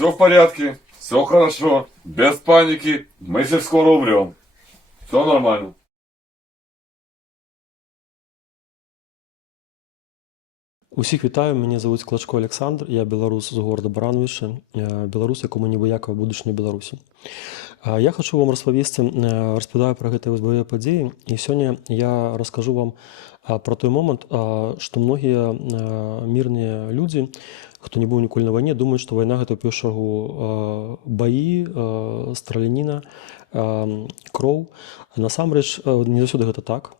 Все в порядке, все хорошо, без паники, мы все скоро умрем. Все нормально. Усіх вітаю, мене звуть Клачко Олександр, я білорус з города Барановичі, білорус, якому ніяково будучи Білорусі. Я хочу вам розповідаю про гэты бойові події, і сьогодні я розкажу вам про той момент, што многія мірныя людзі, хто не быў ніколі на вайне, думаюць, што вайна гэта ў першую чаргу баі, страляніна, кроў. Насамрэч, не заўсёды гэта так.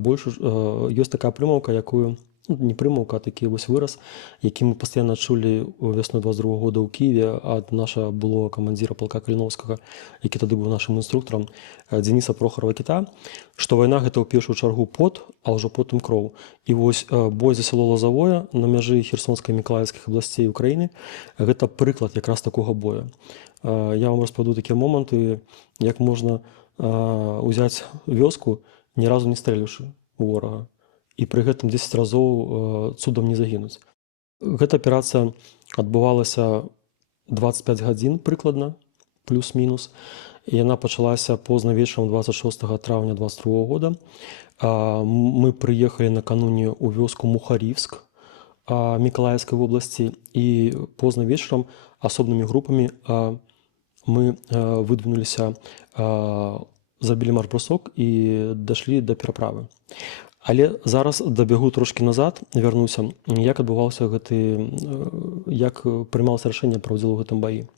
Больш ёсць такая прымаўка, якую не прымаўка, а такі вось выраз, які мы пастаянна чулі вясной 22 года ў Кіеве ад нашага былога камандзіра палка Каліноўскага, які тады быў нашым інструктарам, Дзениса Прохарова-Кіта, што вайна гэта ў першую чаргу пот, а ўжо потым кроў. І вось бой за сяло Лазавое на мяжы Херсонскай і Мікалаевскіх абласцей Украіны гэта прыклад якраз такога боя. Я вам распавяду такія моманты, як можна ўзяць вёску, ні разу не стрэліўшы у ворага, і пры гэтым 10 разоў цудам не загінуць. Гэта аперацыя адбывалася 25 гадзін прыкладна, плюс-мінус. Яна пачалася позна вечарам 26 траўня 22 года. Мы прыехалі накануне ў вёску Мухарівск Мікалаевскай вобласці, і позна вечарам асобнымі групамі мы выдвинуліся, забілі марш-бросок і дашлі да пераправы. Але зараз дабягу трошкі назад, вярнуся, як адбываўся як прымалася рашэнне пра ўдзел у гэтым баі.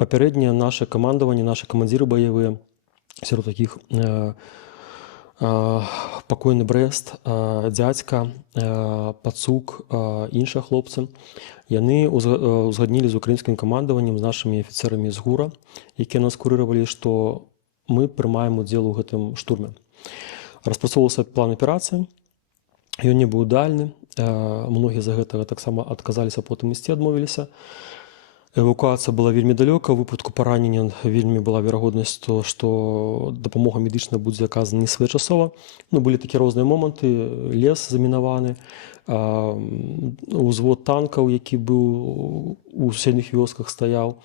Папярэдняе наше камандаванне, нашы камандзіры баявыя, сярод такіх пакойны Брэст, дзядзька, Пацук, іншыя хлопцы, яны узгаднілі з украінскім камандаваннем, з нашымі афіцэрамі з ГУРа, якія нас курыравалі, што мы прымаем удзел у гэтым штурме. Распрацоўваўся план аперацыі, ён не быў удальны, многія за гэтага таксама адказаліся, потым ісці адмовіліся. Эвакуацыя была вельмі далёка, у выпадку паранення вельмі была верагоднасць, што дапамога медычная будзе аказана несвоечасова. Былі такія розныя моманты, лес замінаваны, узвод танкаў, які быў у суседніх вёсках стаяў,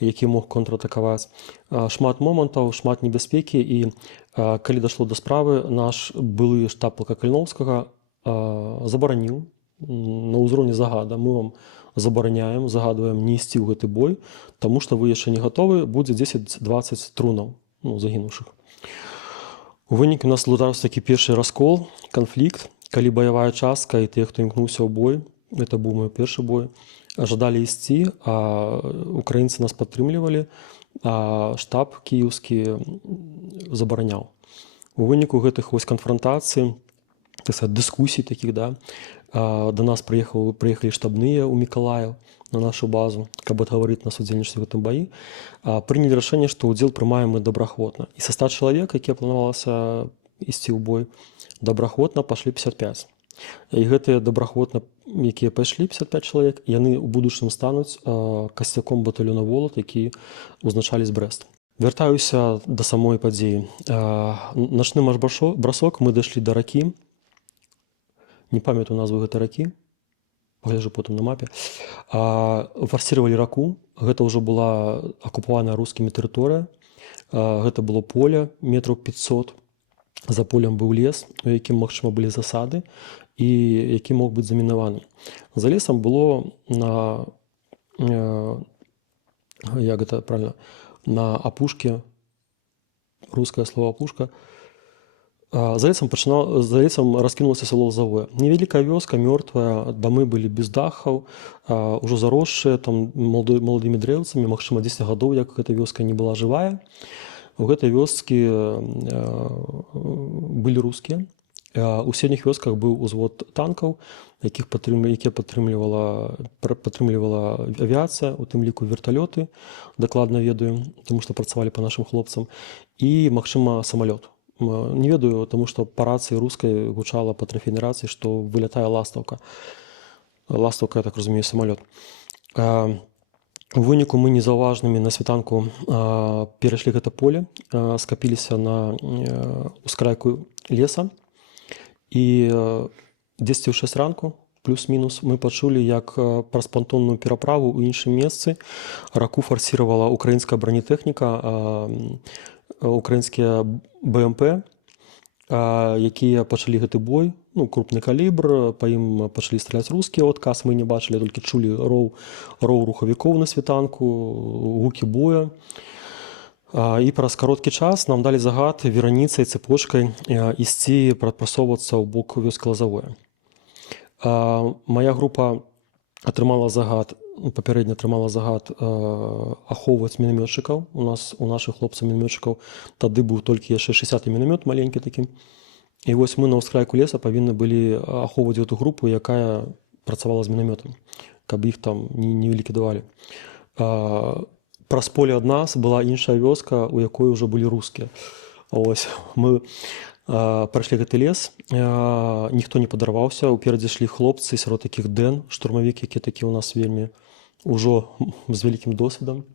які мог контратакаваць. Шмат момантаў, шмат небяспекі, і калі дашло да справы, наш былы штаб палка Каліноўскага забараніў на ўзроўні загада. Мы вам забараняем, загадваем не ісці ў гэты бой, таму што вы яшчэ не гатовы, будзе 10-20 трунаў, загінуўшых. У выніку у нас здарыўся такі першы раскол, канфлікт, калі баявая частка і тыя, хто імкнуўся ў бой, гэта быў мой першы бой, жадалі ісці, а украінцы нас падтрымлівалі, а штаб кіеўскі забараняў. У выніку гэтых вось канфрантацый, дыскусій такіх, да нас прыехалі штабныя ў Мікалаеў на нашу базу, каб адгаварыць нас удзельнічаць у гэтым баі. Прынялі рашэнне, што ўдзел прымаем мы добраахвотна. І са 100 чалавек, якія планавалася ісці ў бой, добраахвотна пашлі 55. І гэтыя добраахвотна, якія пайшлі, 55 чалавек, яны ў будучым стануць касцяком батальёна «Волат», які ўзначалі з Брэст. Вяртаюся да самой падзеі. Начны марш-бросок, мы дайшлі да ракі. Не памятаю назву гэтай ракі, пагляджу потым на мапе. Фарсіравалі раку, гэта ўжо была акупаваная рускімі тэрыторыя, гэта было поле метраў 500, за полем быў лес, у якім, магчыма, былі засады, і які мог быць замінаваны. За лесам было на апушке, рускае слово апушка, за лесам раскінулася сяло Лазавое. Невялікая вёска, мёртвая, дамы былі без дахаў, ужо заросшыя там маладымі дрэўцамі, магчыма, 10 гадоў, як гэта вёска не была жывая. У гэтай вёскі былі рускія. У суседніх вёсках быў узвод танкаў, якія падтрымлівала авіяцыя, у тым ліку верталёты, дакладна ведаю, таму што працавалі па нашым хлопцам, і, магчыма, самалёт. Не ведаю, таму што па рацыі рускай гучала па трафейнай рацыі, што вылятае ластаўка. Ластаўка, я так разумею, самалёт. У выніку мы незаўважнымі на світанку перайшлі гэта поле, скапіліся на ускрайку леса, і 10 ў 6 ранку плюс-мінус, ми почули, як праз пантонную пераправу ў іншым месцы раку фарсіравала украінская бронетэхніка, украінскія БМП, якія пачалі гэты бой, ну, крупны калібр, па ім пачалі страляць рускія, адказ мы не бачылі, толькі чулі роў рухавікоў на світанку, гукі боя. І праз кароткі час нам далі загад вераніцай, цепочкай ісці прапрасоўвацца ў бок вёскі Лазавое. Моя група атрымала загад, папярэдня атрымала загад ахоўваць мінамётчыкаў. У нашых хлопцаў-мінамётчыкаў тады быў толькі яшчэ 60-й мінамёт, маленькі такі. І вось мы на ўскрайку леса павінны былі ахоўваць гэту групу, якая працавала з мінамётам, каб іх там не ліквідавалі. Праз поле ад нас была іншая вёска, у якой ўжо былі рускія. Ось, мы прайшлі гэты лес, ніхто не падарваўся, уперадзе шлі хлопцы, сярод такіх Дэн, штурмавік, які такі ў нас вельмі ўжо з вялікім досведам,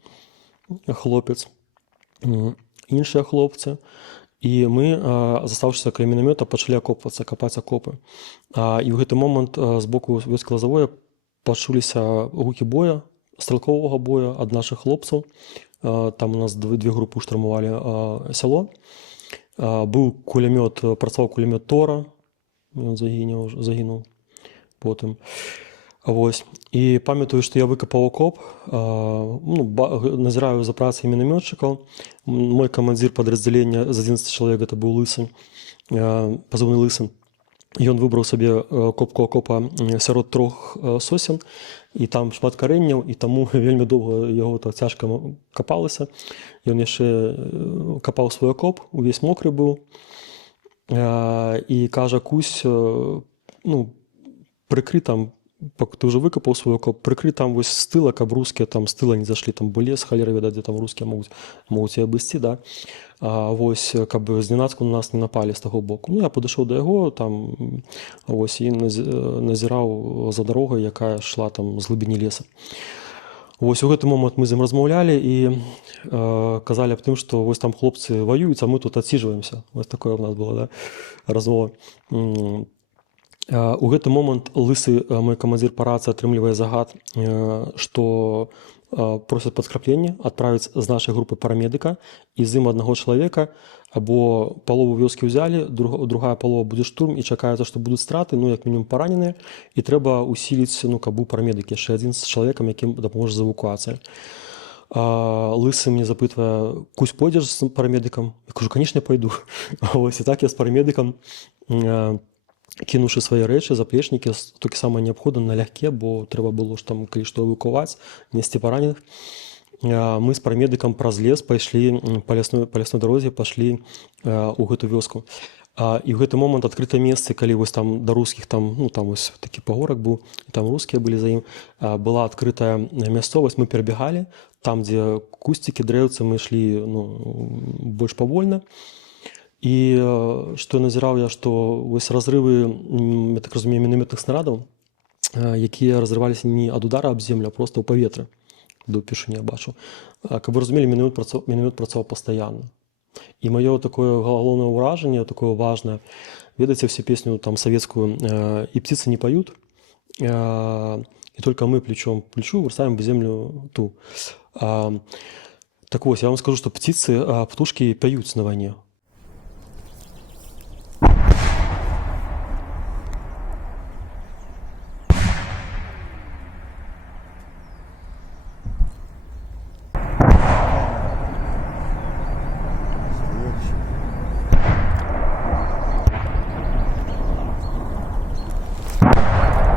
хлопец, іншыя хлопцы. І мы, застаўшыся каля мінамёта, пачалі акопвацца, капаць акопы. І ў гэты момант з боку вёскі Лазавое пачуліся гукі боя, стрелкового боя ад наших хлопцаў. Там у нас две групы штурмавалі сяло. Быў кулямёт, працаваў кулямёт Тора, ён загінуў потым. Вось. І памятаю, што я выкапаў окоп, назіраю за працай мінамётчыкаў. Мой камандзір падраздзялення з 11 чалавек, гэта быў Лысы, пазыўны Лысы. Ён выбраў сабе копку акопа сярод 3 сосен, і там шмат карэнняў, і таму вельмі доўга яго так цяжка капалася. Ён яшчэ капаў свой акоп, увесь мокры быў, і кажа: Кусь, прыкры там, ты ўжо выкапаў свой акоп, прыкры там вось з тыла, каб рускія там з тыла не зашлі, там бо лес, халера ведаць, дзе там рускія могуць і абысці, да? Вось, каб зненацку на нас не напалі з таго боку. Я падышоў да яго, там, вось, і назіраў за дарогай, якая шла там з глыбіні леса. Вось у гэты момант мы з ім размаўлялі і казалі аб тым, што вось там хлопцы ваююць, а мы тут адсіджваемся. Вось такое ў нас была, да, размова. У гэты момант Лысы, мой камандзір па рацыі, атрымлівае загад, што просяць падкрапленне адправіць з нашай групы парамедыка, і з ім аднаго чалавека, або палову вёскі ўзялі, другая палова будзе штурм, і чакаецца, што будуць страты, як мінімум параненыя, і трэба усіліць, каб быў парамедык, яшчэ адзін з чалавекам, якім дапаможа з эвакуацыяй. Лысы мне запытвае: Кусь, пойдзеш з парамедыкам? Я кажу: канечне, пайду. Вось, і так я з парамедыкам, кінуўшы свае рэчы, заплечнікі, толькі самае неабходнае налягке, бо трэба было ж там, калі што, эвакуваць, несці параненых. Мы з парамедыкам праз лес пайшлі па лясной дарозе, пашлі ў гэту вёску. І ў гэты момант адкрытае месцы, калі вось там да рускіх, там вось такі пагорак быў, там рускія былі за ім, была адкрытая мясцовасць, мы перабегалі, там, дзе кусцікі, дрэўцы, мы ішлі больш павольна. І што назіраў я, што вось разрывы, я так разумею, мінамётных снарадаў, якія разрываліся не ад удара аб землю, а проста ў паветры, да ўпершыню я бачыў. Каб вы разумелі, мінамёт працаваў пастаянна. І маё такое галоўнае ўражанне, такое важнае, ведаеце всю песню там савецкую «И птицы не поют», и только мы плечом к плечу бросаем в землю ту. Так вот, я вам скажу, что птушки поют на войне.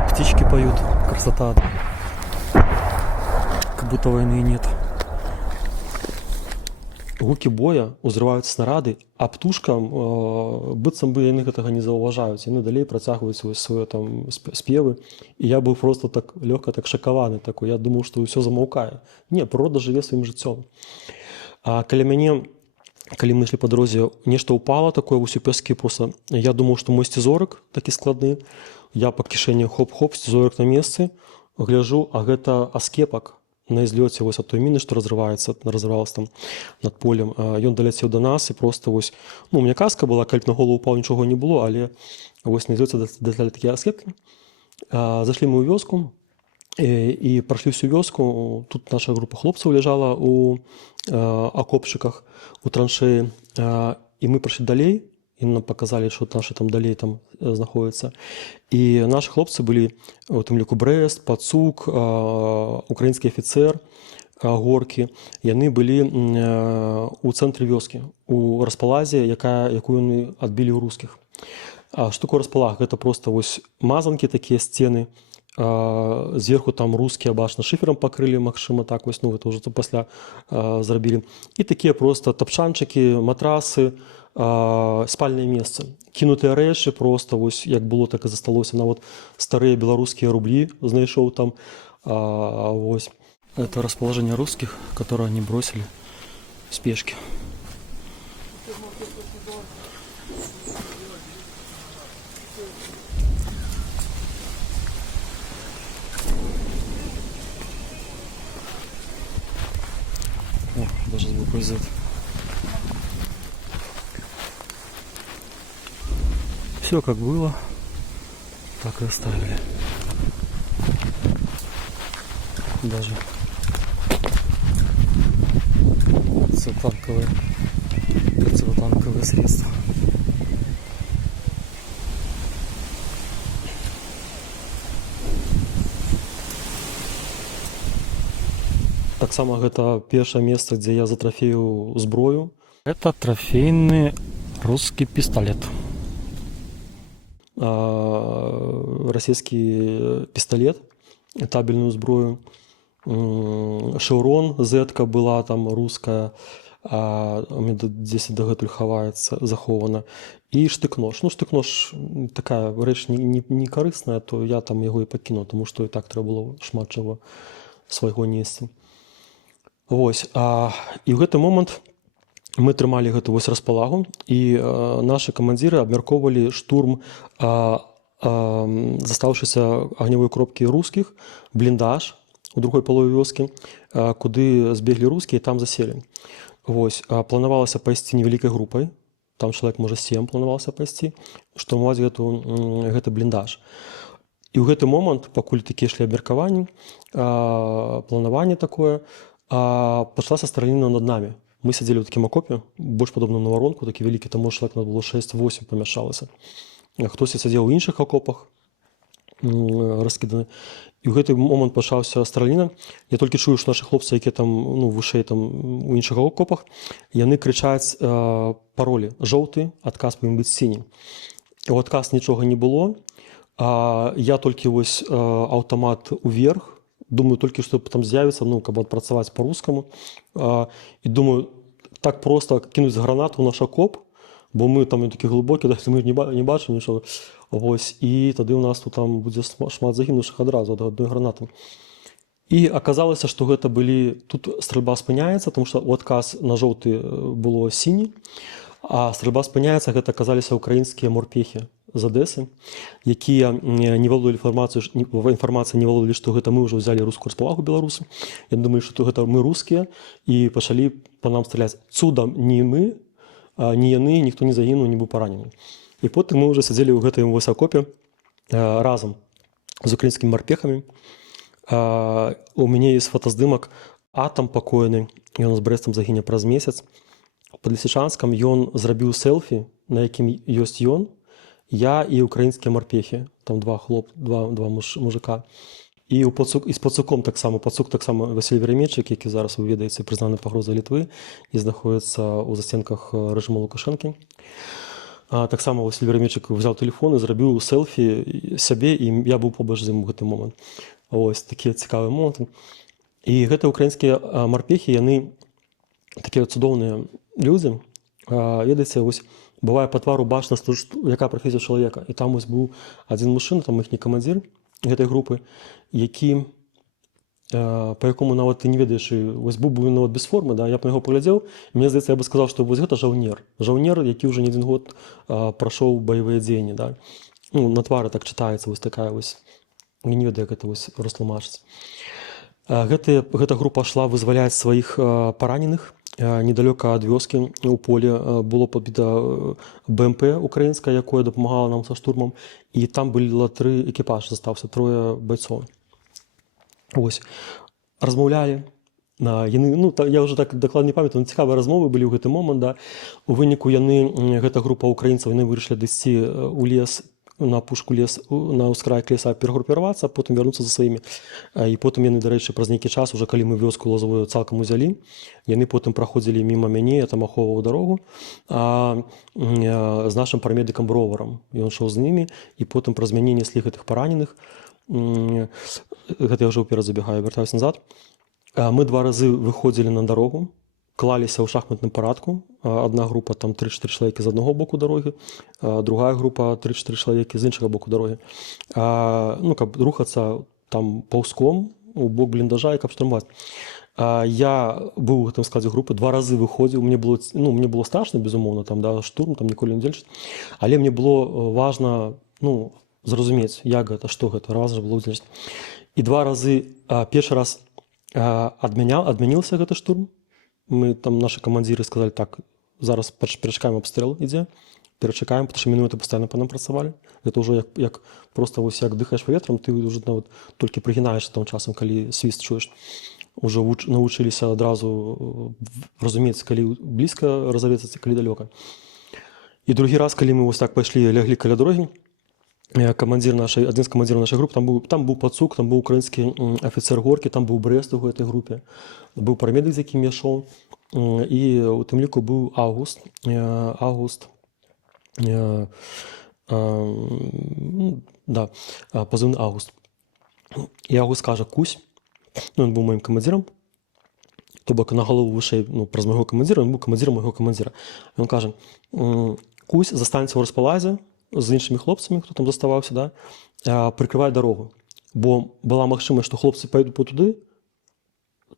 Птички поют, красота, как будто войны нет. Гукі боя, узрываюць снарады, а птушкам быццам бы яны гэтага не заўважаюць. Яны далей працягваюць свае там спевы. І я быў просто так лёгка так шакаваны такой. Я думаў, што ўсё замаўкае. Не, прырода жыве сваім жыццём. А каля мяне, калі мы ішлі па дарозе, нешта ўпала такое вось у пяскі проста. Я думаў, што мой сцізорык такі складны. Я па кішэні хоп-хоп, сцізорык на месцы, гляжу, а гэта аскепак на излёце вось ад той міны, што разрывалася там над полем. Ён даляцеў да нас і проста вось, у мяне каска была, калі б на голову упаў, нічога не было, але вось на излёце дасталі такія аскепкі. Зайшлі мы ў вёску і прайшлі всю вёску. Тут наша група хлопцаў ляжала у акопчыках, у траншеі. І мы прайшлі далей, і нам паказалі, што нашы там далей там знаходзяцца. І нашы хлопцы былі, у тым ліку Брэст, Пацук, украінскі афіцэр, Горкі. Яны былі у цэнтры вёскі, у распаладзе, якую яны адбілі ў рускіх. Што такое распалаг? Гэта проста вось мазанкі, такія сцены. Зверху там рускія, бачна, шыферам пакрылі, магчыма, так вось, ну, гэта ўжо пасля зрабілі. І такія проста тапчанчыкі, матрасы, спальныя месцы. Кінутыя рэчы проста, вось, як было, так і засталося. Нават старыя беларускія рублі знайшоў там. Вось. Это расположение русских, которые они бросили в спешке. О, даже звук произойдет. Все как было, так и оставили. Даже противотанковые средства. Таксама гэта першае месца, дзе я затрафею зброю. Это трофейный русский пистолет. Расійскі пісталет, табельную зброю. Шеўрон, зетка была там руская, у меня 10 дагэтуль хаваецца, захована. І штык-нож. Ну, штык-нож такая рэч не карысная, то я там яго і пакінуў, тому што і так трэба было шмат чаго свайго несці. Вось. І ў гэты момант мы трымалі гэту вось распалагу, і нашы камандзіры абмяркоўвалі штурм застаўшыся агнявой кропкі рускіх, бліндаж у другой палове вёскі, куды збеглі рускія і там заселі. Вось. Планавалася пайсці невялікай групай, там чалавек, можа, 7 планавалася пайсці, штурмаваць гэты бліндаж. І ў гэты момант, пакуль такія ішлі абмеркаванні, планаванне такое, пачалася страляніна над намі. Мы сядзелі ў такім акопе, больш падобна на варонку, такі вялікі, там, чалавек нас было 6-8 памяшчалася. Хтосьці сядзеў у іншых акопах, раскіданы. І ў гэты момант пачаўся страляніна. Я толькі чую, што нашы хлопцы, якія там, ну, вышэй там у іншых акопах, яны крычаць паролі. Жоўты, адказ павінен быць сіні. У адказ нічога не было. Я толькі вось аўтамат уверх. Думаю, толькі што там з'явіцца, ну, каб адпрацаваць па-рускаму. І думаю, так проста кінуць гранату ў наш акоп, бо мы там такі глыбокі, мы не бачым нічога. Вось. І тады ў нас тут там будзе шмат загінуўшых адразу ад адной гранаты. І аказалася, што гэта былі... Тут стральба спыняецца, тому што ў адказ на жоўты было сіні, а стральба спыняецца, гэта аказаліся украінскія морпехі з Адэсы, якія не валодалі інфармацыяй, не валодалі, што гэта мы ўжо взялі рускую распалагу, беларусы. Я думаю, што гэта мы рускія, і пачалі па нам страляць. Цудам ні мы, ні яны, ніхто не загінуў, не быў паранены. І потым мы ўжо сядзелі ў гэтым вось акопе разам з украінскімі марпехамі. У мяне ёсць фотаздымак атам пакойны, ён з Брэстам загіне праз месяц. Пад Лісічанскам ён зрабіў селфі, на якім ёсць ён, я і украінскія марпехі, там два мужика. І з Пацуком таксама, Пацук таксама Васіль Веремейчык, які зараз, вы ведаеце, прызнаны пагрозай Літвы і знаходіцца ў застенках рэжыму Лукашэнкі. Таксама Васіль Веремейчык взяў тэлефон і зрабіў селфі сябе, і я быў побач з ім у гэты момант. Ось такія цікавыя моманты. І гэтыя украінскія марпехі, яны такія цудоўныя людзі. Ведаеце, вось бывае па твару бачна, якая прафесія чалавека. І там вось быў адзін мужчына, там іхні камандзір гэтай групы, які, па якому нават ты не ведаеш, вось быў нават без формы, да? Я б на яго паглядзеў, і мне здаецца, я бы сказаў, што вось гэта жаўнер. Жаўнер, які ўжо не адзін год прайшоў баявыя дзеянні, да? Ну, на твары так чытаецца вось такая вось, я не ведаю, як гэта вось растлумачыць. Гэта група ішла вызваляць сваіх параненых недалеко ад вёскі у полі было падбіта БМП украінская, якое дапамагала нам са штурмам, і там было 3 экіпаж, застаўся 3 байцоў. Вось. Размаўлялі. Яны, ну, я ўжо так дакладна не памятаю, цікавыя размовы былі ў гэты момант, да. У выніку яны, гэта група украінцаў, яны вырашылі дайсці ў лес, на пушку лес, на ўскрайак леса перагрупіравацца, потым вярнуцца за сваімі. І потым яны, дарэчы, праз нейкі час, уже калі мы вёску лазовую цалкам узялі, яны потым праходзілі міма мяне, я там ахоўваў дарогу, з нашым парамедыкам Броварам. Ён ішоў з імі, і потым праз мяне неслі гэтых параненых. Гэта я ўжо ўперад забягаю, вяртаюся назад. Мы 2 разы выходзілі на дарогу, клаліся ў шахматным парадку. Адна група, там 3-4 чалавекі з аднаго боку дарогі, другая група 3-4 чалавекі з іншага боку дарогі. Ну, каб рухацца там паўзком у бок бліндажа і каб штурмаваць. Я быў у гэтым складзе групы, 2 разы выходзіў, мне было страшна, безумоўна, там, да, штурм, там ніколі не удзельнічаць, але мне было важна, ну, зразумець, як гэта, што гэта, важна было удзельнічаць. І 2 разы, першы раз адмяніўся гэты штурм. Мы там, нашы камандзіры сказалі, так, зараз перачакаем абстрэл ідзе, перачакаем, потому што мінуты пастаянна па нам працавалі. Гэта ўжо як проста вось як дыхаеш паветрам, ты ўжо нават толькі прыгінаешся там часам, калі свіст чуеш. Уже навучыліся адразу разумець, калі блізка разавецца, калі далёка. І другі раз, калі мы вось так пайшлі, ляглі каля дорогі, адзін з камандзіраў нашай групы, там быў пацук, там быў украінскі афіцэр горкі, там быў Брэст у гэтай групе, быў парамедык, з якім я ішоў, і у тым ліку быў Аўгуст, пазыўны Аўгуст. І Аўгуст кажа: Кусь, ну, ён быў маім камандзірам, то бок на галову вышэй, ну, праз майго камандзіра, ён быў камандзірам майго камандзіра. Ён кажа: Кусь, застанецца ў распалазе з іншымі хлопцамі, хто там заставаўся, да, прыкрывае дарогу. Бо была магчымасць, што хлопцы пойдуць по туды,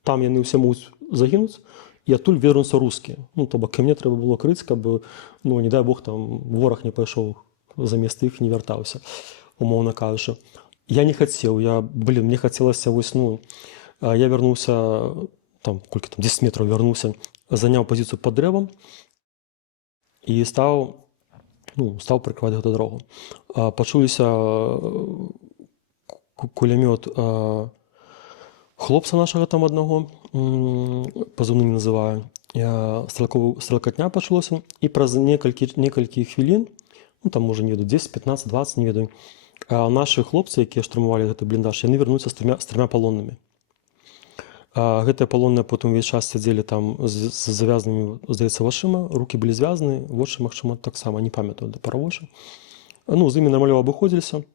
там яны ўсе могуць загінуць, і адтуль вернуцца рускія. Ну, то бок ко мне трэба было крыць, каб, ну, не дай Бог, там вораг не пайшоў замест іх, не вяртаўся, умоўна кажучы. Я не хацеў, мне хацелася вось, ну, я вярнуўся, там, колькі там, 10 метраў вярнуўся, заняў пазіцыю пад дрэвам і стаў прыкрываць гэту дарогу. Пачуліся кулямёт хлопца нашага там аднаго, пазыўны не называю, стрелкатня пачулася, і праз некалькі хвілін, ну там можа, не ведаю, 10, 15, 20, не ведаю, нашы хлопцы, якія штурмавалі гэты бліндаж, яны вярнуцца з 3 палоннымі. Гэтыя палонныя потым увесь час сядзелі там з завязанымі, здаецца, вачыма, рукі былі звязаны, вочы, магчыма, таксама, не памятаю, да пара вочы. Ну, з імі нармалёва абыходзіліся.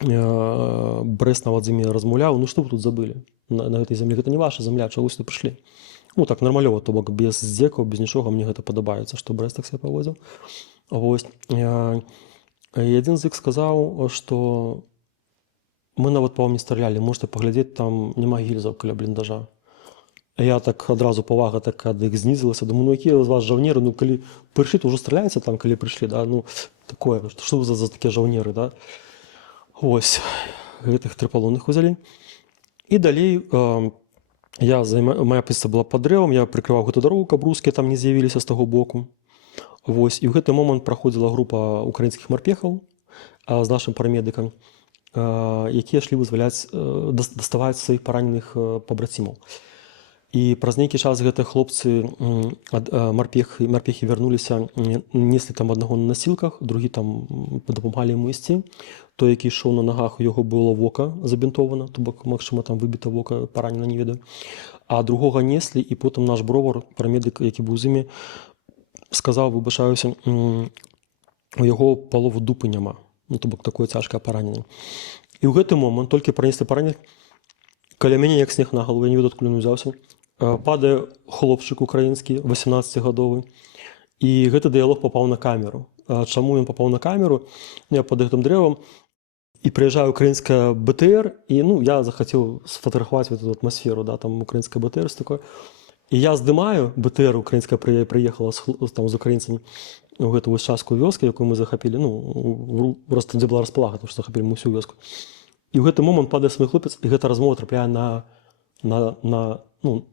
Брэст нават з імі размаўляў: ну, што вы тут забылі на гэтай зямлі? Гэта не ваша зямля, чаго сюды прыйшлі? Ну, так, нармалёва, то бок без здзекаў, без нічога, мне гэта падабаецца, што Брэст так себе паводзіў. Вось. І адзін з іх сказаў, што мы нават па вам не стралялі, можете паглядзець, там няма гільзаў каля бліндажа. Я так адразу павага так ад іх знізілася, думаю, ну якія з вас жаўнеры, ну калі прыйшлі, то ўжо страляецца там, калі прыйшлі, да, ну такое, што вы за такія жаўнеры, да. Вось, гэтых 3 палонных узялі. І далей моя пазіцыя была пад дрэвам, я прыкрываў гэту дарогу, каб рускія там не з'явіліся з таго боку. Вось, і ў гэты момант праходзіла група украінскіх марпехаў з нашым парамедыкам, якія ішлі вызваляць, даставаць сваіх параненых пабрацімаў. І праз нейкі час гэтыя хлопцы, марпехі вярнуліся, неслі там аднаго на насілках, другі там дапамагалі яму ісці. Той, які ішоў на нагах, у яго было вока забінтована, то бок, магчыма, там выбіта вока, паранена, не ведаю. А другога неслі, і потым наш Бровар, парамедык, які быў з імі, сказаў: выбачаюся, у яго палову дупы няма. Ну, то бок, такое цяжкае параненне. І ў гэты момант толькі пранеслі параненых, каля мяне, як снег на галаву, я не ведаю, адкуль ён узяўся, падае хлопчык украінскі, 18-гадовы, і гэты дыялог папаў на камеру. Чаму ён папаў на камеру? Я пад гэтым дрэвам, і прыязджае украінская БТР, і, ну, я захацеў сфотаграфаваць эту атмасферу, да, там украінская БТР такое. І я здымаю, БТР украінская прыехала там з украінцамі у гэту вось частку вёскі, якую мы захапілі, ну, просто дзе была расплага, тому што захапілі мы ўсю вёску. І ў гэты момант падае свой хлопец, і гэта размова трапляе на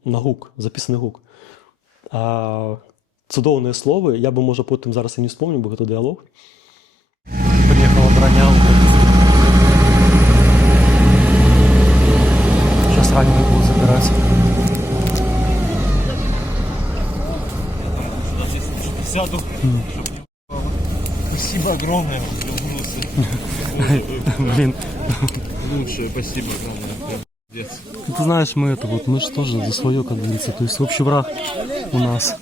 гук, запісаны гук. Цудоўныя словы, я бы, можа, потым зараз і не вспомню, бо гэта дыялог. Приехала броня. Сейчас раненый будут забирать. Сяду. Спасибо огромное. Блин, Лучшее, спасибо огромное. Прям пиздец. ты знаешь, мы же тоже за свое, как говорится. То есть общий враг у нас.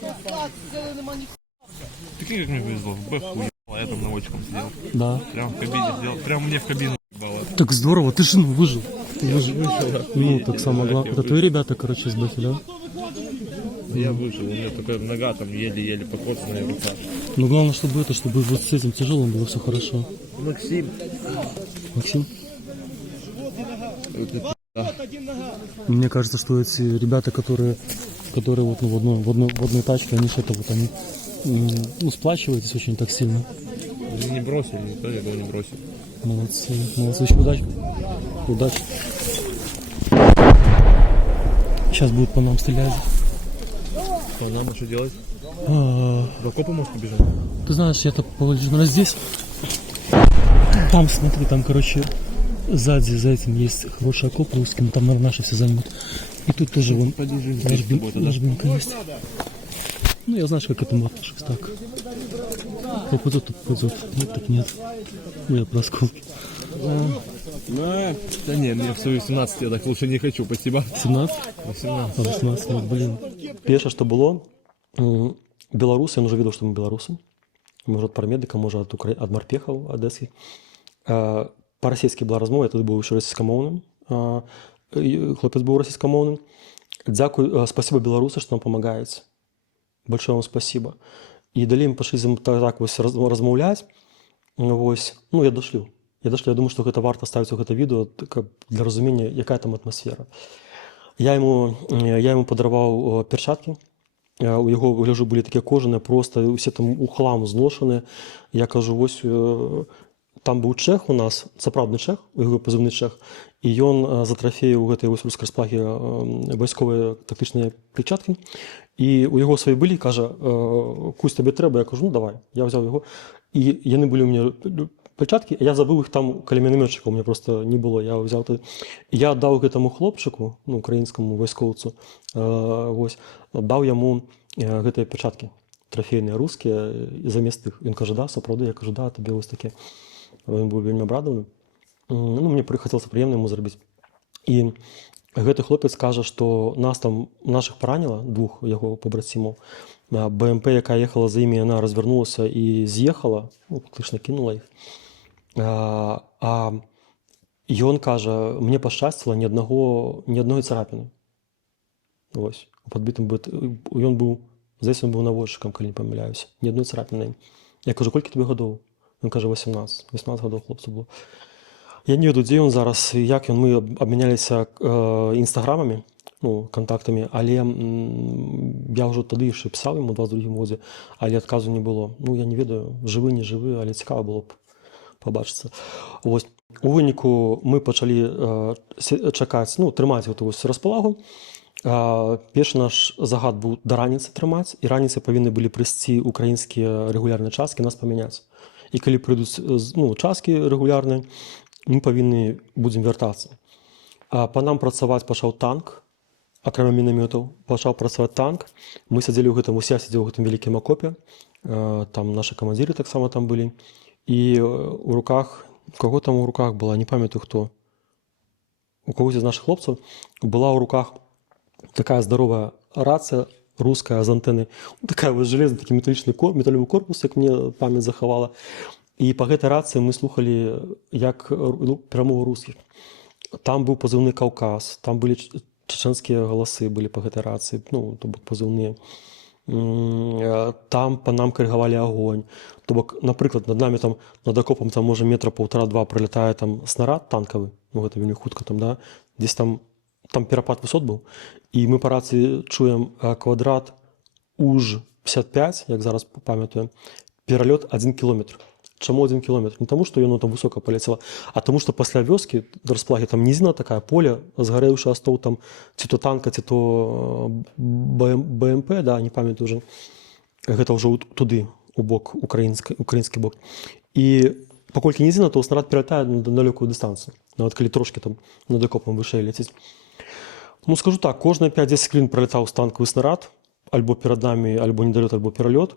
Прикинь, как мне повезло. В Б хуй, а я там наводчиком сидел. Да. Прям в кабине сидел. Прям мне в кабину ебало. Так здорово, ты же выжил. Ну, так самое главное. Это твои ребята, короче, из Бэхи, да? Я выжил, у меня только нога там еле-еле покоцанная рука. Но главное, чтобы вот с этим тяжелым было все хорошо. Максим. Максим? Мне кажется, что эти ребята, которые вот ну, в одной тачке, они что-то вот они ну, сплачиваются очень так сильно. Не бросил, никто никого не бросил. Молодцы, молодцы. Еще удачи. Удачи. Сейчас будут по нам стрелять. А нам что делать? А, В окопы, может, убежать? Ты знаешь, я-то положу, наверное, здесь. Там, смотри, там, короче, сзади за этим есть хороший окоп русский, но там, наверное, наши все займут. И тут тоже вон ложбинка есть. Ну, я знаешь, как к этому отношусь так. Попадет, то попадет. Нет, так нет. Ну, я про осколки. Да не, мне в свои 17 я так лучше не хочу, спасибо. 17? 18. А 18, ну, блин. Першае, што было, беларусы, ён уже ведаў, што мы беларусы. Можа, ад парамедыка, можа, ад марпехаў адэскі. Па-расійскі была размова, я тады быў яшчэ расійскамоўным. Хлопец быў расійскамоўным. Дзякуй, спасибо беларусы, што нам памагаюць. Большое вам спасибо. І далей мы пашлі з ім так вось размаўляць. Вось, ну, я дашлю. Я думаю, што гэта варта ставіць у гэта відэо для разумення, якая там атмасфера. Я яму падараваў перчаткі. У яго, гляжу, былі такія кожаныя, проста усе там у хлам зношаныя. Я кажу, вось там быў чэх у нас, сапраўдны чэх, у яго пазыўны чэх, і ён затрафеіў у гэтай вось рускай сплагі вайсковыя тактычныя перчаткі. І у яго свае былі, кажа, Кусь, табе трэба? Я кажу, ну давай. Я взяў яго. І яны былі у мяне перчаткі, я забыў іх там каля мінамётчыка, у мяне просто не было. Я взяў тады. Я аддаў гэтаму хлопчыку, ну, украінскаму вайскоўцу, вось, даў яму гэтыя перчаткі трафейныя рускія замест іх. Ён кажа, да, сапраўды. Я кажу, да, табе вось такі. Ён быў вельмі абрадаваны. Ну, мне хацелася прыемна яму зрабіць. І гэты хлопец кажа, што нас там, нашых параніла, двух яго побрацімаў. БМП, якая ехала за імі, яна развярнулася і з'ехала, ну, фактычна кінула іх. А ён кажа, мне пашчасціла ні адной царапіны. Вось, падбітым быт. Ён быў, здаецца, ён быў наводчыкам, калі не памыляюся. Ні адной царапіны. Я кажу, колькі тебе гадоў? Ён кажа, 18. 18 гадоў хлопцу было. Я не ведаю, дзе ён зараз, як ён. Мы абмяняліся інстаграмамі, ну, контактамі, але я ўжо тады яшчэ пісаў яму у 22-м годзе, але адказу не было. Ну, я не ведаю, жывы, не жывы, але цікава было б пабачыцца. Вось. У выніку мы пачалі чакаць, ну, трымаць гэту вось располагу. Першы наш загад быў да раніцы трымаць, і раніцай павінны былі прыйсці украінскія рэгулярныя часткі, нас памяняць. І калі прыйдуць, ну, часткі рэгулярныя, мы павінны будзем вяртацца. Па нам працаваць пачаў танк, акрамя мінамётаў, пачаў працаваць танк. Мы сядзелі ў гэтым, усе сядзелі ў гэтым вялікім акопе, там нашы камандзіры таксама там былі. І у руках, каго там у руках была, не памятаю хто, у кагось з нашых хлопцаў была ў руках такая здаровая рацыя руская з антэны, такая вось жалезная, такі металловы корпус, як мне памяць захавала. І па гэтай рацыі мы слухалі як перамовы рускіх. Там быў пазыўны Каўказ, там былі чачэнскія галасы былі па гэтай рацыі, ну, то бок пазыўныя. Там па нам карыгавалі агонь. То бок, напрыклад, над намі там, над акопам, там, можа, метра 1,5-2 прылятае там снарад танкавы, ну, гэта вельмі хутка там, да, дзесь там перапад высот быў, і мы па рацыі чуем квадрат УЖ-55, як зараз памятаем, пералёт 1 кілометр. Чому 1 кілометр? Не тому, що воно там високо полетіло, а тому, що після вёски до розплаги там низина така, поле, згоревший остов там, ці то танка, ці то БМП, да, не пам'ятаю вже. Гэта ўжо туди, у бок, український бок. І паколькі низина, то снаряд перелетае на далекую дистанцію. Нават калі трошки там над окопом вышэй ляціць. Ну, скажу так, кожные 5-10 хвилин пролетал танковый снаряд, альбо перед нами, альбо недолет, альбо перелет,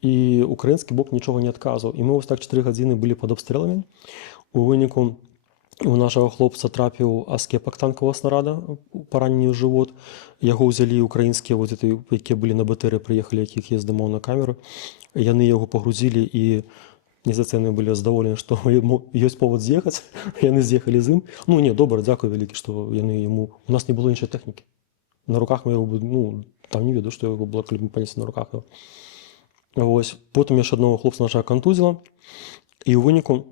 і український бок нічого не відказував. І ми ось так 4 години були під обстрілами. У виніку у нашого хлопця трапив аскепак танкового снаряда, поранений в живот. Його взяли українські, які були на БТР, приїхали, яких є здимов на камеру. Яны його погрузили і незацінно були задоволені, що є повод з'їхати. Яны з'їхали з ним. Ну, ні, добре, дякую велике, що яны йому... У нас не було іншої техніки. На руках ми його, ну, там не веду, що його було понести на руках. Ось. Потім ще одного хлопця нашого контузило. І у виніку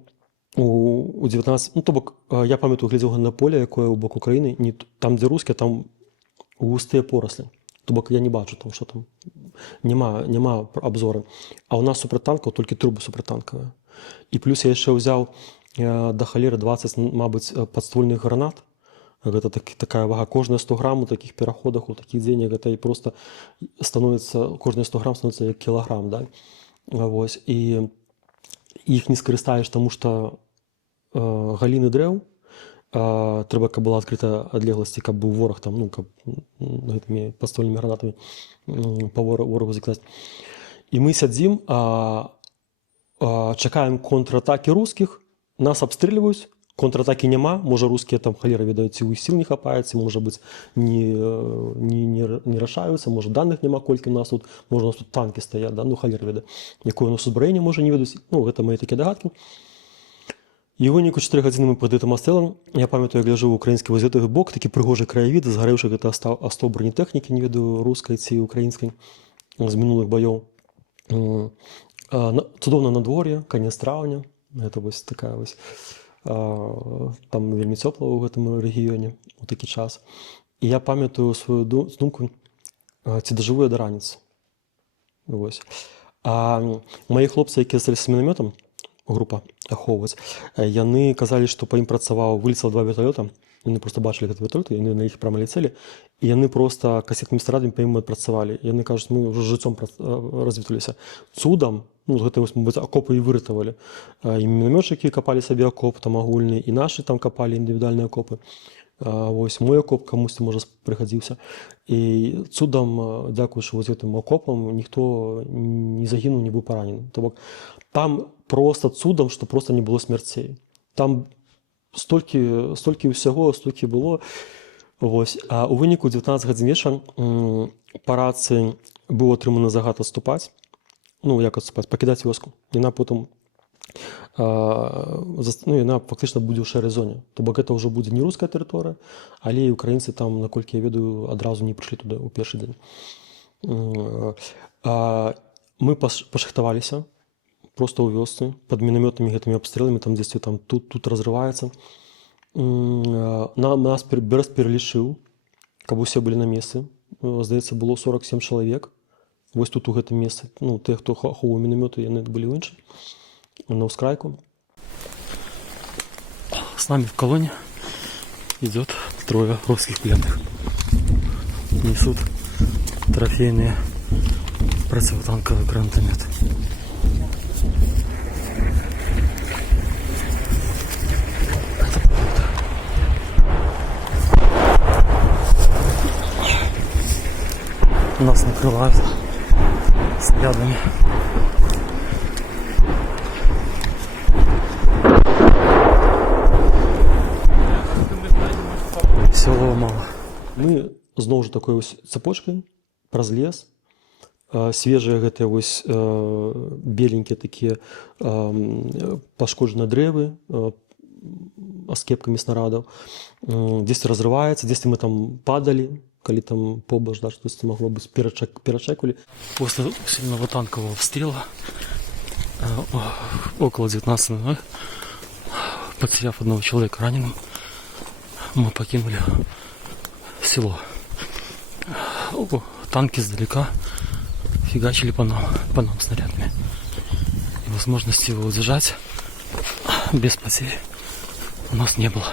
у 19... Ну, то бок, я пам'ятаю, глядів на поле, яке у бок України, там, де русські, там густі порослі. То бок я не бачу, там, що там. Нема обзору. А у нас супертанков тільки труби супертанкові. І плюс я ще взяв до холери 20, мабуть, подствольних гранат. Это такая вага. Кожные 100 грамм у таких переходах, у таких денег, это и просто становится, кожные 100 грамм становится как килограмм, да. Вот. И их не скористаешь, тому что галіны дрэў, трэба, каб была адкрыта адлегласці, каб быў вораг там, ну, каб гэтымі подствольнымі гранатамі по ворогу закласць. І мы сядзім, чакаем контратакі рускіх, нас абстрэльваюць, контратакі няма, можа рускія там халера ведаюць, ці ў іх сіл не хапаецца, можа быць не рашаюцца, можа даных няма, колькі у нас тут, можа у нас тут танкі стаять, да? Ну халера ведае. Якое у нас узбраенне можа не ведаюць, ну гэта мае такія дагадкі. І ў выніку 4 гадзіны мы пад гэтым астрэлам, я памятаю, я гляджу украінскі вось гэты бок, такі прыгожы краявід, згарэўшы гэта астов бронетэхнікі, не ведаю, рускай ці украінскай, з мінулых баёў. Цудоўна надвор'е, канец траўня, гэта вось такая вось, там вельмі цёпла ў гэтым рэгіёне у такі час. І я памятаю сваю думку, ці дажыву я да раніцы. Вось. А мае хлопцы, якія засталіся з мінамётам, група ахоўваць, яны казалі, што па ім працаваў, вылецела 2 верталёта, яны проста бачылі гэты верталёт, яны на іх прямо ляцелі, і яны проста касетнымі снарядамі па ім адпрацавалі. Яны кажуць, мы ўжо жыццём развітваліся. Цудам, ну, гэта вось, мабыць, акопы і выратавалі. І мінамётчыкі капалі сабе акоп там агульны, і нашы там капалі індывідуальныя акопы. Вось мой акоп камусьці, можа, прыгадзіўся. І цудам, дзякуючы вось гэтым акопам, ніхто не загінуў, не быў паранены. То бок, там просто цудам, што проста не было смярцей. Там столькі ўсяго, столькі было. Вось. А ў выніку 19 гадзін вечара па рацыі быў атрыманы загад адступаць. Ну, як адступаць? Пакідаць вёску. Яна потым, ну, яна фактычна будзе ў шэрай зоне. То бок гэта ўжо будзе не руская тэрыторыя, але і украінцы там, наколькі я ведаю, адразу не прыйшлі туды ў першы дзень. Мы пашахтаваліся просто ў вёсцы, пад мінамётнымі гэтымі абстрэламі, там дзесьці там тут разрываецца. Нас Брэст пералічыў, каб усе былі на месцы. Здаецца, было 47 чалавек. Вось тут у гэтым месцы. Ну, тыя, хто ахоўваў мінамёты, яны былі ў іншым, на ўскрайку. С нами в колонне идет 3 русских пленных. Несут трофейные противотанковые гранатометы. Нас накрывают снарядами. Село мало. Мы зноў жа такой вось цепочкай праз лес, свежыя гэтыя вось беленькія такія пашкоджаныя дрэвы аскепкамі снарядаў. Дзесьці разрываецца, дзесьці мы там падалі, калі там побач, да, штосьці магло быць, перачэквалі. После сильного танкового обстрела около 19:00, потеряв одного человека раненым, мы покинули село. Танки издалека фигачили по нам снарядами. И возможности его удержать без потерь у нас не было.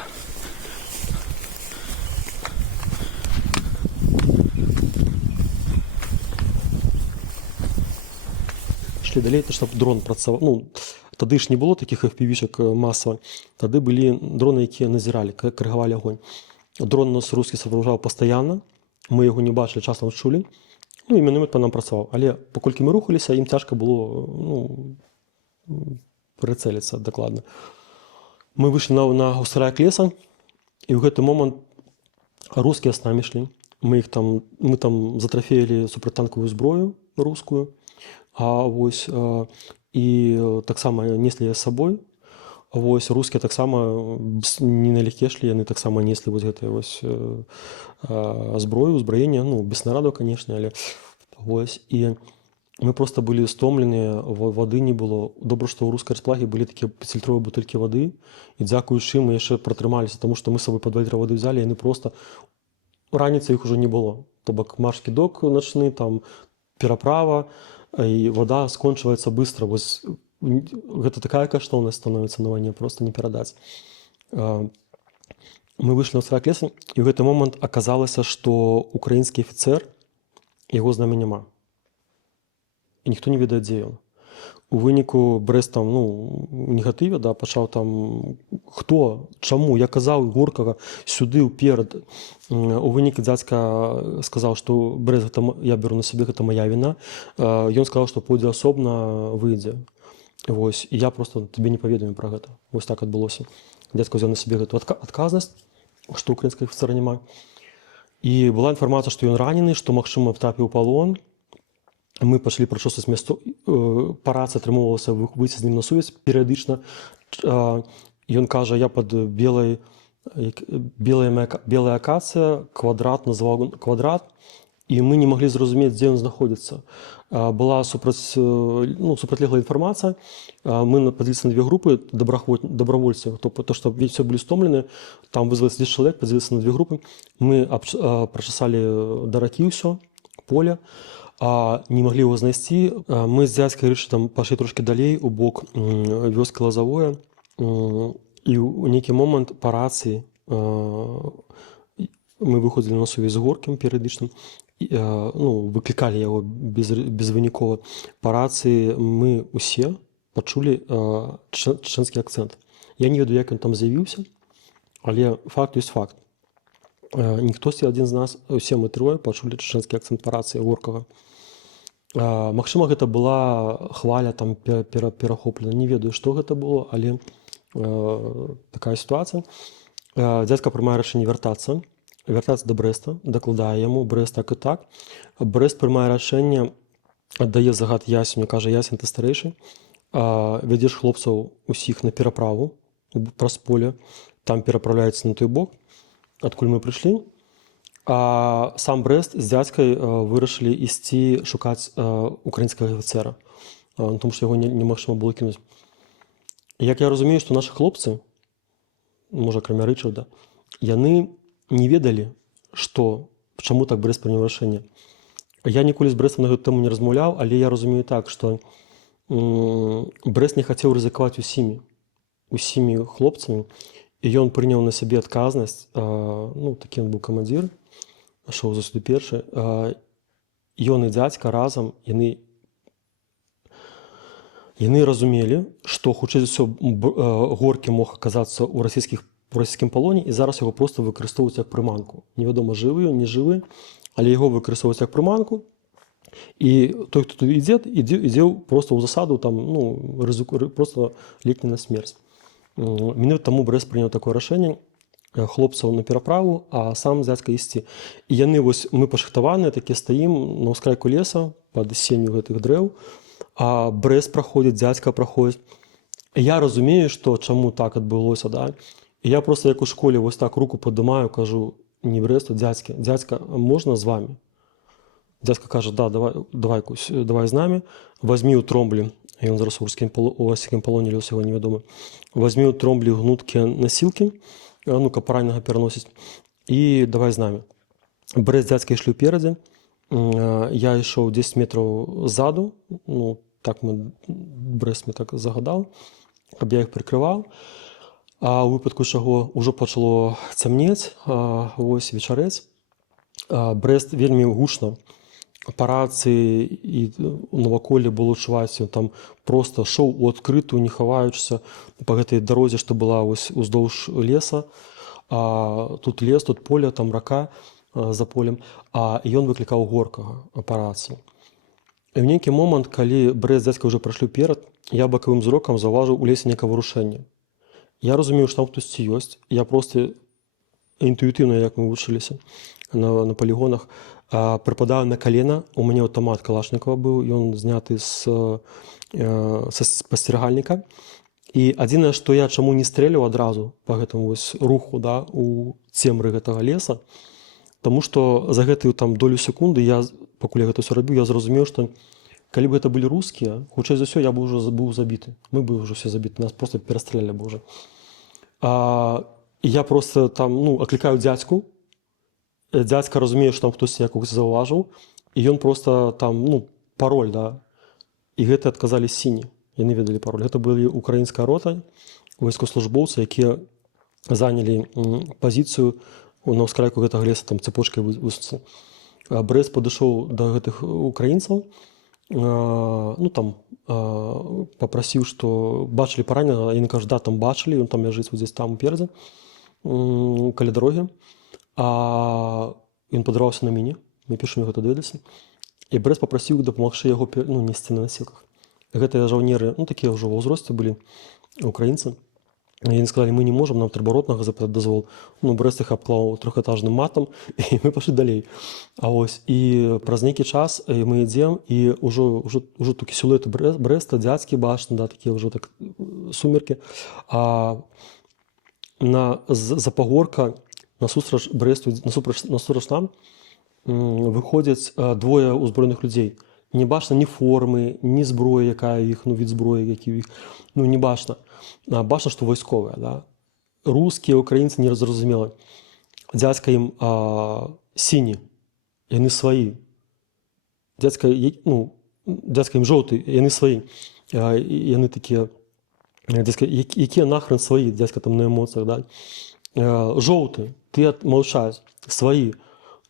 Шли далей, то, щоб дрон працював. Ну, тоді ж не було таких FPV-шок масово. Тоді були дрони, які назирали, коригували огонь. Дрон нас русський супроводжав постійно, ми його не бачили, часом чули. Ну, і міномет по нам працював. Але покільки ми рухалися, їм тяжко було, ну, прицелитися докладно. Ми вийшли на гусаряк леса, і в цей момент русські з нами йшли. Ми там затрофеїли супертанкову зброю русскую. Ось, і так само несли з собою. Ось, русські так само не налегке шли, вони так само несли ось гэту ось зброю, узброєння, ну, без снарядів, звісно, але ось, і ми просто були стомлені, води не було. Добре, що у русській розплагі були такі 5-літрові бутильки води, і дякуючи, ми ще протрималися, тому що ми з собою по 2 літри води взяли, і вони просто, раніці їх вже не було. Тобто марш-кидок ночний, там, переправа, и вода скончивается быстро. Вот это такая каштовность становится на войне, просто не передать. Мы вышли на срак леса, и в этот момент оказалось, что украинский офицер, его з нами нема. І ніхто не ведає, де він. У виніку Брест там, ну, в негативі, да, почав там, хто, чому, я казав Горкова сюди, вперед. У виніку дядька сказав, що Брест, я беру на себе, це моя вина. І він сказав, що пойде особно, вийде. Ось, і я просто тобі не повідомив про це. Ось так відбулося. Дядько взяв на себе цю відказність, що українського офіцера немає. І була інформація, що він ранений, що Максим втрапив у полон. Ми пішли прочесувати місто, по рації отримувалося вийти з ним на сувязь періодично. І він каже, я під біла акація, квадрат, назвав квадрат, і ми не могли зрозуміти, де він знаходиться. Була супротилегла інформація, ми поділилися на 2 групи добровольців, тобто, що всі були стомлені, там визвалися 10 чоловік, поділилися на 2 групи, ми прочесали до раки все, поле, не могли его знайти. Мы с дядькой Ришитом пошли трошки далей, у бок вёски Лозовое, и в некий момент по рации мы выходили на сувязь з Горким періодично, ну, викликали його безвиніково. По рації ми усі почули чеченський акцент. Я не веду, як він там з'явився, але факт є факт. Ніхто один з нас, усі ми 3 почули чеченський акцент по рації Горкова. Магчыма, гэта была хваля там перахоплена. Не ведаю, што гэта было, але такая сітуацыя. Дзядзька прымае рашэнне вяртацца до Брэста, дакладае яму Брэст так і так. Брэст прымае рашэнне, аддае загад Ясеню, кажа, Ясень, ты старэйшы, вядзеш хлопцаў усіх на пераправу праз поле, там пераправляецца на той бок, адкуль мы прыйшлі. А сам Брэст з дзядзькай вырашылі ісці шукаць украінскага афіцера, тому што яго немагчыма было кінуць. Як я разумею, што нашы хлопцы, можа, акрамя Рычарда, яны не ведалі, што, чаму так Брэст прыняў рашэнне. Я ніколі з Брэстам на гэту тэму не размаўляў, але я разумею так, што Брэст не хацеў рызыкаваць усімі хлопцамі, і ён прыняў на сябе адказнасць, ну, такі ён быў камандзір, ішоў засюды першы, ён і дзядзька разам, яны разумелі, што хутчэй за ўсё Горкі мог аказацца ў расійскім палоне, і зараз яго проста выкарыстоўваюць як прыманку. Невядома, жывы ён, не жывы, але яго выкарыстоўваюць як прыманку, і той, хто тут ідзе проста ў засаду, там, ну, проста летні на смерць. Менавіта таму Брэст прыняў такое рашэнне, хлопцаў на пераправу, а сам дзядзька ісці. І яны, вось, мы пашахтаваныя, такі стаім на ўскрайку леса, пад сенню гэтых дрэў, а Брэст праходзіць, дзядзька праходзіць. Я разумею, што чаму так адбылося, да? І я проста як у школе вось так руку падымаю, кажу, не Брэсту, дзядзьке, дзядзька, можна з вамі? Дзядзька кажа, да, давай з намі, вазьмі ў тромблі, ён зараз у расійскім палоне, лёс яго невядомы, вазьмі ў тромблі гнуткія насілкі, ну, каб раненага пераносіць, і давай з намі. Брэст з дзядзькай ішлі ўперадзе, я ішоў 10 метраў ззаду, ну, так Брэст мне так загадаў, каб я іх прыкрываў. А ў выпадку чаго ўжо пачало цямнець, вось вечарэць. Брэст вельмі гучна па рацыі і наваколле было чуваць, ён там проста шоў у адкрытую, не хаваючыся па гэтай дарозе, што была вось уздоўж леса. Тут лес, тут поле, там рака за полем, а ён выклікаў горкага па рацыі. І ў нейкі момант, калі Брэст з дзядзькай ўжо прайшлі ўперад, я бакавым зрокам заўважыў у лесе некае варушэнне. Я разумею, што там хтосьці ёсць. Я проста інтуітыўна, як мы вучыліся на палігонах, прыпадаю на калена. У мяне аўтамат Калашнікова быў, ён зняты са спасцерагальніка. І адзінае, што я чаму не стрэліў адразу па гэтаму вось руху, да, у цемры гэтага леса, таму што за гэтую там долю секунды, пакуль я гэта ўсё рабіў, я зразумеў, што калі б гэта былі рускія, хутчэй за ўсё, я б ўжо быў забіты. Мы б ўжо все забіты, нас проста перастрэлялі б ўжо. Я проста там, аклікаю дзядзьку. Дзядзька разумее, што там хтосьці якогось заўважыў, і ён проста там, пароль, да. І гэта адказалі сіні. Яны ведалі пароль. Гэта былі украінская рота, вайскослужбоўцы, якія занялі пазіцыю на ўскрайку гэтага леса, там цепочкай высуцца. Брэст падышоў да гэтых украінцаў, папрасіў, што бачылі параненага, яны кажуць, да, там бачылі, ён там ляжыць здесь там упердзе, каля дарогі. Ён падарваўся на міне, мы пішам, гэта даведаліся. І Брэст папрасіў дапамагчы яго несці на насілках. Гэтыя жаўнеры, такія ўжо ва ўзросце былі, украінцы. Яны сказалі, мы не можам, нам трэба ротнага запытаць дазвол. Брэст іх абклаў трохэтажным матам, і мы пайшлі далей. І праз нейкі час мы ідзем, і ўжо такі сілуэты Брэста, дзядзькі бачны, да, такія ўжо так сумеркі. За пагорка насустрач Брэсту, насустрач нам выходзяць двое ўзброеных людзей. Не бачна ні формы, ні зброі, якая іх, від зброі, які ў іх, не бачна. Бачна, што вайсковыя, да. Рускія, украінцы не зразумела. Дзядзька ім сіні, яны сваі. Дзядзька ім жоўты, яны сваі. Яны такія, дзядзька, якія нахрен сваі, дзядзька там на эмоцыях, да. Жоўты, ты маўчаць, сваі.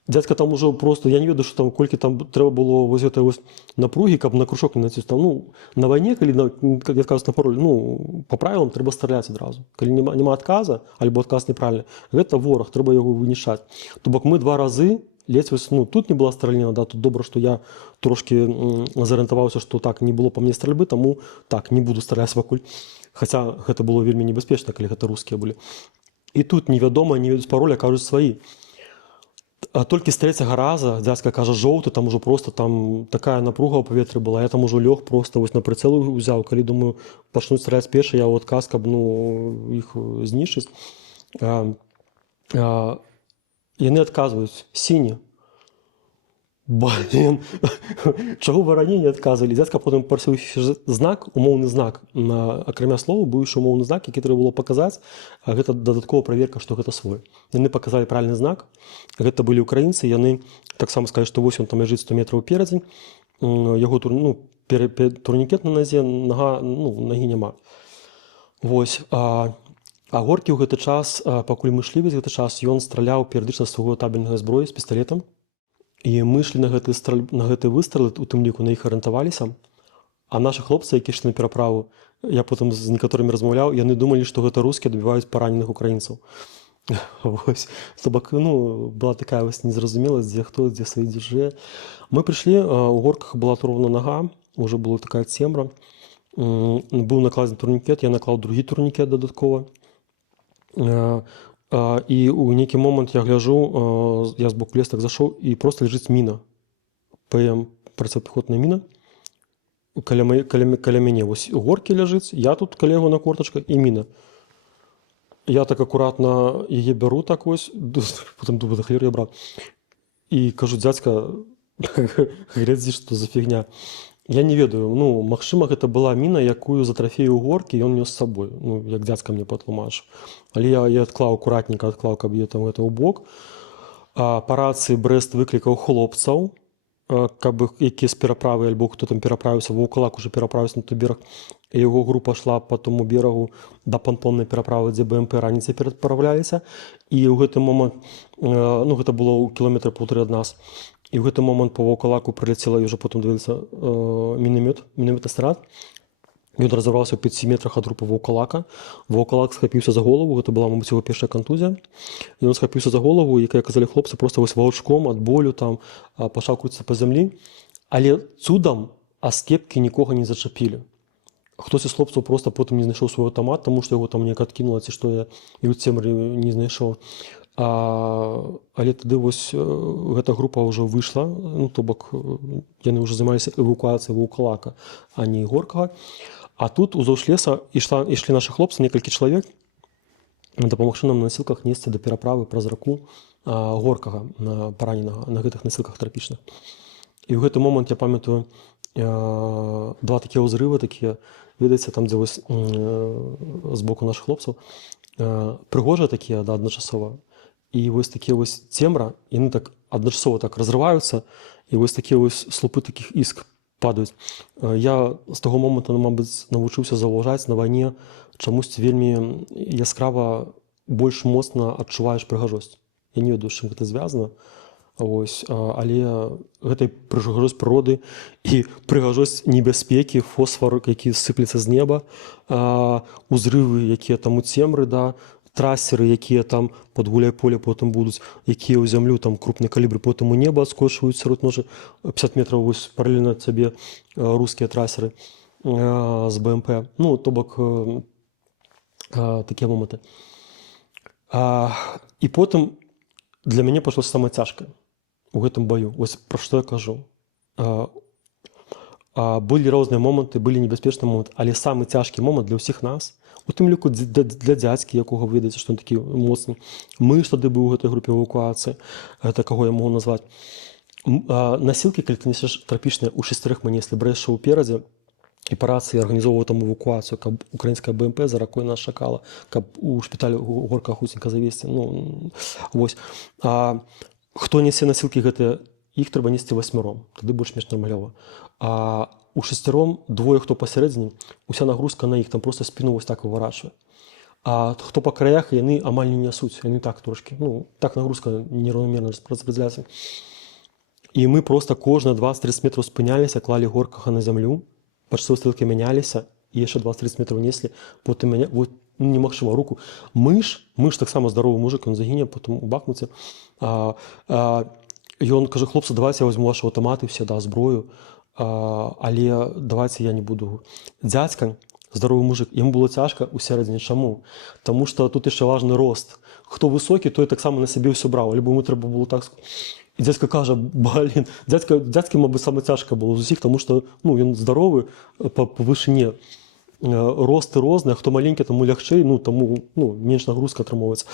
Дзядзька там ужо просто, я не ведаю, што там, колькі там трэба было вось гэтай вось напругі, каб на кружок не націць. На вайне, калі я адказваюць на пароль, па правілам трэба страляць адразу. Калі няма адказа, альбо адказ неправільны, гэта вораг, трэба яго вынішаць. То бок мы 2 разы, ледзь вось, тут не была страляніна, да, тут добра, што я трошкі зарыентаваўся, што так, не было па мне стральбы, таму так, не буду страляць пакуль. Хаця гэта было вельмі небяспечна, калі гэта рускія былі. І тут невядома, не ведаюць пароля, кажуць сваі. А толькі з 3-го раза дзядзька кажа жоўты, там ужо проста там такая напруга ў паветры была. Я там ужо лёг проста вось на прыцэл узяў, калі думаю, пачнуць страляць першы, я ў адказ, каб іх знішчыць. Яны адказваюць сіні. Блін, чаго варані не адказвалі? Дзядзька потым прасіў знак, умоўны знак. Акрамя слова быў яшчэ умоўны знак, які трэба было паказаць, а гэта дадаткова праверка, што гэта свой. Яны паказалі правільны знак. Гэта былі украінцы, яны таксама сказалі, што вось ён там ляжыць 100 метраў уперадзе. Яго турнікет на назе, нагі няма. Вось. А Горкі ў гэты час, пакуль мы шлі весь гэты час, ён страляў перыядычна з свайго табельнага зброі, з пісталетам. І мы ішлі на гэты выстралы, у тым ліку на іх арыентаваліся. А нашы хлопцы, які ішлі на пераправу, я потым з некаторымі размаўляў, яны думалі, што гэта рускія дабіваюць параненых украінцаў. Вось. То бок, была такая вось незразумеласць, дзе хто, дзе сваі, дзе жэ. Мы прыйшлі, у Горках была турвана нага, ўжо была такая цемра. Быў накладзены турнікет, я наклаў другі турнікет дадаткова. І ў нейкі момант я гляжу, я з боку лес так зашоў, і проста ляжыць міна. ПМ, працапехотная міна. Каля мяне. Вось Горкі ляжыць, я тут каля яго на кортачках, і міна. Я так акуратна яе бяру, так вось, потым думаю, хлер я брат. І кажу, дзядзька, глядзі, што за фігня. Я не ведаю, магчыма, гэта была міна, якую за трафею Горкі ён нёс з сабой, як дзядзька мне патлумачыў. Але я адклаў, акуратненька адклаў, каб я там гэта ў бок. Па рацыі Брэст выклікаў хлопцаў, как бы якісь пераправы альбо хто там пераправіўся, ваўкалак уже пераправіўся на той бераг, і яго група шла по тому берагу да пантоннай пераправы, дзе БМП раніцай пераправляліся, і ў гэты момант, ну гэта было ў кіламетры паўтары ад нас, і ў гэты момант по ваўкалаку прыляцела, і ўжо потым дивилися мінаметны снаряд. Ён разарваўся ў 5 метрах ад групы ваўкалака. Ваўкалак схапіўся за голову, гэта была, мабыць, яго першая кантузія. Ён схапіўся за голову, і, як казалі хлопцы, проста вось ваўчком ад болю там пачаў круціцца па зямлі. Але цудам аскепкі нікога не зачапілі. Хтось з хлопцаў проста потым не знайшоў свой аўтамат, таму што яго там неяк адкінула, ці што я і ў цемры не знайшоў. Але тады вось гэта група ўжо выйшла, ну, то бок яны ўжо займаліся эвакуацыяй ваўкалака, а не Горкага. А тут уздоўж леса ішлі нашы хлопцы, некалькі чалавек, дапамагчы нам на насілках несці да пераправы праз раку Горкага, параненага, на гэтых насілках трапічных. І ў гэты момант я памятаю два такія ўзрывы, такія, ведаеце, там, дзе вось з боку нашых хлопцаў, прыгожыя такія, да, адначасова. І вось такія вось цемра, яны так адначасова так разрываюцца, і вось такія вось слупы такіх іск падаюць. Я з таго моманту, мабыць, навучыўся заўважаць на вайне чамусьці вельмі яскрава больш моцна адчуваеш прыгажосць. Я не ведаю, з чым гэта звязана, ось, але гэтай прыгажосць прыроды і прыгажосць небяспекі, фосфар, які сыплецца з неба, узрывы, якія там у цемры, да, трасеры, якія там пад гуляй-поле потым будуць, якія ў зямлю, там крупныя калібры, потым у неба адскочваюць сярод ножы 50 метраў, вось паралельна цябе рускія трасеры з БМП. Ну, то бок такія моманты. І потым для мяне пачалося самае цяжкае у гэтым баю. Вось пра што я кажу. Былі розныя моманты, былі небяспечныя моманты, але самы цяжкі момант для ўсіх нас, у тым ліку для дзядзькі, якога вы ведаеце, што ён такі моцны. Мы ж тады быў у гэтай групе эвакуацыі, гэта каго я магу назваць. Насілкі, калі ты несеш трапічныя, у 6 мы неслі, брэша ўперадзе, і па рацыі арганізоўваў там эвакуацыю, каб украінская БМП за ракой нас чакала, каб у шпіталь Горка хуценька завесці. Ну, вось. Хто несе насілкі гэтыя, іх трэба несці 8, тады больш-менш нармалёва. У 6 двое, хто пасярэдзіне, уся нагрузка на іх, там проста спіну вось так выворачвае. А хто па краях, яны амаль не нясуць, яны так трошкі. Ну, так нагрузка нераўнамерна распределяецца. І мы проста кожныя 20-30 метраў спыняліся, клалі Горкага на зямлю, пачтовыя стрэлкі мяняліся, і яшчэ 20-30 метраў неслі, потым вот, немагчыма, руку. Мыш таксама здаровы мужик, ён загіне, потым у Бахмуце. Ён кажа: хлопцы, давайте я возьму ваши аўтаматы, все, да, зброю, але давайте я не буду. Дзядзька, здаровы мужик, яму было цяжка ў сярэдзіне. Чаму? Таму што тут яшчэ важны рост. Хто высокі, той таксама на сябе ўсё браў, альбо яму трэба было так. І дзядзька кажа: блін, дзядзькі, мабыць, самае цяжка было з усіх, таму што, ну, ён здаровы па вышыні. Росты розныя, хто маленькі, таму лягчэй, ну, таму, ну, менш нагрузка атрымоўваецца.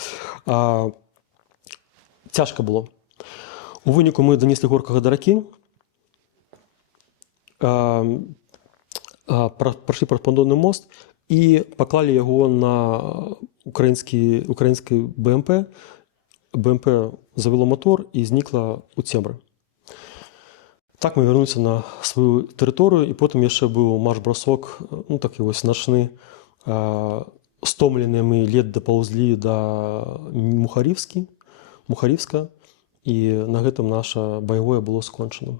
Цяжка было. У выніку мы данеслі Горкага да ракі, прайшлі праз пандонны мост і паклалі яго на украінскі БМП. БМП завяло мотор і знікла ў цемры. Так мы вярнуліся на сваю тэрыторыю, і потым яшчэ быў марш-бросок, ну, такі вось начны. Стомленыя мы ледь дапаўзлі да Мухарівска, і на гэтым наша баявое было скончана.